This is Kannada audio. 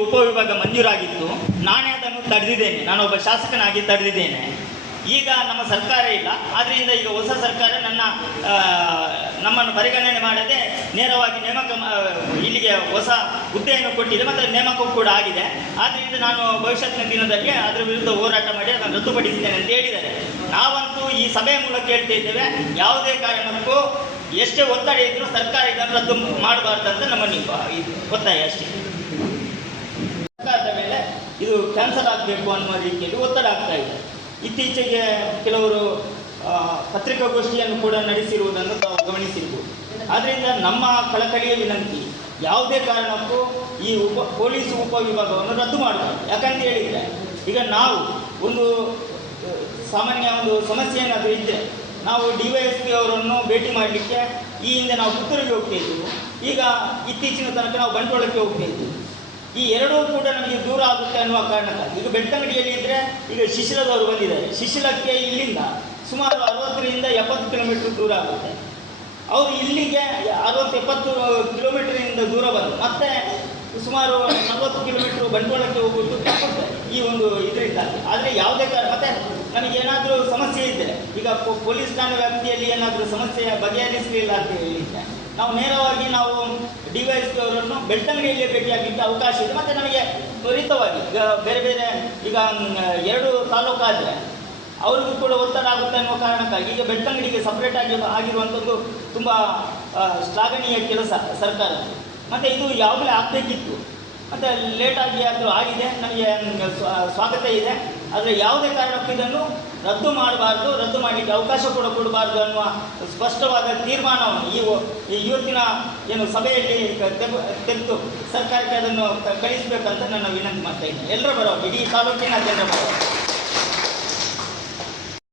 ಉಪವಿಭಾಗ ಮಂಜೂರಾಗಿತ್ತು. ನಾನೇ ಅದನ್ನು ತಡೆದಿದ್ದೇನೆ. ನಾನು ಒಬ್ಬ ಶಾಸಕನಾಗಿ ತಡೆದಿದ್ದೇನೆ. ಈಗ ನಮ್ಮ ಸರ್ಕಾರ ಇಲ್ಲ. ಆದ್ರಿಂದ ಈಗ ಹೊಸ ಸರ್ಕಾರ ನನ್ನ ನಮ್ಮನ್ನು ಪರಿಗಣನೆ ಮಾಡದೆ ನೇರವಾಗಿ ನೇಮಕ ಇಲ್ಲಿಗೆ ಹೊಸ ಹುದ್ದೆಯನ್ನು ಕೊಟ್ಟಿದೆ. ಮತ್ತು ನೇಮಕವೂ ಕೂಡ ಆಗಿದೆ. ಆದ್ರಿಂದ ನಾನು ಭವಿಷ್ಯತ್ತಿನ ದಿನದಲ್ಲಿ ಅದರ ವಿರುದ್ಧ ಹೋರಾಟ ಮಾಡಿ ಅದನ್ನು ರದ್ದುಪಡಿಸಿದ್ದೇನೆ ಅಂತ ಹೇಳಿದ್ದಾರೆ. ನಾವಂತೂ ಈ ಸಭೆಯ ಮೂಲಕ ಹೇಳ್ತಾ ಇದ್ದೇವೆ, ಯಾವುದೇ ಕಾರಣಕ್ಕೂ ಎಷ್ಟೇ ಒತ್ತಡ ಇದ್ರೂ ಸರ್ಕಾರ ಇದನ್ನು ರದ್ದು ಮಾಡಬಾರ್ದು ಅಂತ ನಮ್ಮ ಒತ್ತಾಯ ಅಷ್ಟೇ. ಇದು ಕ್ಯಾನ್ಸಲ್ ಆಗಬೇಕು ಅನ್ನುವ ರೀತಿಯಲ್ಲಿ ಒತ್ತಡ ಆಗ್ತಾ ಇದೆ. ಇತ್ತೀಚೆಗೆ ಕೆಲವರು ಪತ್ರಿಕಾಗೋಷ್ಠಿಯನ್ನು ಕೂಡ ನಡೆಸಿರುವುದನ್ನು ತಾವು ಗಮನಿಸಿರ್ಬೋದು. ಆದ್ದರಿಂದ ನಮ್ಮ ಕಳಕಳಿಯ ವಿನಂತಿ, ಯಾವುದೇ ಕಾರಣಕ್ಕೂ ಈ ಉಪ, ಪೊಲೀಸ್ ಉಪವಿಭಾಗವನ್ನು ರದ್ದು ಮಾಡಬಾರ್ದು. ಯಾಕಂತ ಹೇಳಿದರೆ, ಈಗ ನಾವು ಒಂದು ಸಾಮಾನ್ಯ ಒಂದು ಸಮಸ್ಯೆ ಏನಾದರೂ ಇದ್ದರೆ ನಾವು ಡಿ ವೈ ಎಸ್ ಪಿ ಅವರನ್ನು ಭೇಟಿ ಮಾಡಲಿಕ್ಕೆ ಈ ಹಿಂದೆ ನಾವು ಪುತ್ತೂರಿಗೆ ಹೋಗ್ತಾ ಇದ್ದೆವು ಈಗ ಇತ್ತೀಚಿನ ತನಕ ನಾವು ಬಂಟ್ವಾಳಕ್ಕೆ ಹೋಗ್ತಾ ಇದ್ದೀವಿ ಈ ಎರಡೂ ಕೂಡ ನಮಗೆ ದೂರ ಆಗುತ್ತೆ ಅನ್ನುವ ಕಾರಣಕ್ಕಾಗಿ. ಈಗ ಬೆಳ್ತಂಗಡಿಯಲ್ಲಿ ಇದ್ದರೆ ಈಗ ಶಿಶಿಲದವರು ಬಂದಿದ್ದಾರೆ. ಶಿಶಿಲಕ್ಕೆ ಇಲ್ಲಿಂದ ಸುಮಾರು ಅರವತ್ತರಿಂದ ಎಪ್ಪತ್ತು ಕಿಲೋಮೀಟರ್ ದೂರ ಆಗುತ್ತೆ. ಅವರು ಇಲ್ಲಿಗೆ ಅರವತ್ತು, ಎಪ್ಪತ್ತು ಕಿಲೋಮೀಟರ್ನಿಂದ ದೂರ ಬಂದು ಮತ್ತೆ ಸುಮಾರು ನಲವತ್ತು ಕಿಲೋಮೀಟರ್ ಬಂಡವಾಳಕ್ಕೆ ಹೋಗುವುದು ಈ ಒಂದು ಇದರಿಂದಾಗಿ. ಆದರೆ ಯಾವುದೇ ಕಾರಣ ಮತ್ತೆ ನಮಗೆ ಏನಾದರೂ ಸಮಸ್ಯೆ ಇದ್ದರೆ ಈಗ ಪೊಲೀಸ್ ಠಾಣೆ ವ್ಯಾಪ್ತಿಯಲ್ಲಿ ಏನಾದರೂ ಸಮಸ್ಯೆ ಬಗೆಹರಿಸಲಿಲ್ಲ ಅಂತ ಹೇಳಿದ್ರೆ, ನಾವು ನೇರವಾಗಿ ನಾವು ಡಿ ವೈ ಎಸ್ ಪಿ ಅವರನ್ನು ಬೆಳ್ತಂಗಡಿಯಲ್ಲೇ ಭೇಟಿಯಾಗಲಿಕ್ಕೆ ಅವಕಾಶ ಇದೆ. ಮತ್ತು ನಮಗೆ ತ್ವರಿತವಾಗಿ, ಈಗ ಬೇರೆ ಬೇರೆ, ಈಗ ಎರಡು ತಾಲೂಕಾದರೆ ಅವ್ರಿಗೂ ಕೂಡ ಒತ್ತಡ ಆಗುತ್ತೆ ಅನ್ನುವ ಕಾರಣಕ್ಕಾಗಿ ಈಗ ಬೆಳ್ತಂಗಡಿಗೆ ಸಪ್ರೇಟ್ ಆಗಿ ಆಗಿರುವಂಥದ್ದು ತುಂಬ ಶ್ಲಾಘನೀಯ ಕೆಲಸ ಸರ್ಕಾರ ಮತ್ತು ಇದು ಯಾವಾಗಲೇ ಆಗಬೇಕಿತ್ತು. ಮತ್ತು ಲೇಟಾಗಿ ಆದರೂ ಆಗಿದೆ. ನಮಗೆ ಸ್ವಾಗತ ಇದೆ. ಆದರೆ ಯಾವುದೇ ಕಾರಣಕ್ಕೂ ಇದನ್ನು ರದ್ದು ಮಾಡಬಾರ್ದು, ರದ್ದು ಮಾಡಲಿಕ್ಕೆ ಅವಕಾಶ ಕೂಡ ಕೊಡಬಾರ್ದು ಅನ್ನುವ ಸ್ಪಷ್ಟವಾದ ತೀರ್ಮಾನವನ್ನು ಈ ಇವತ್ತಿನ ಏನು ಸಭೆಯಲ್ಲಿ ತೆಗೆದು ಸರ್ಕಾರಕ್ಕೆ ಅದನ್ನು ಕಳಿಸಬೇಕಂತ ನನ್ನ ವಿನಂತಿ ಮಾಡ್ತಾ ಇದ್ದೀನಿ. ಎಲ್ಲರೂ ಬರೋ ಇಡೀ ತಾಲೂಕಿನ ಜನರು ಬರೋ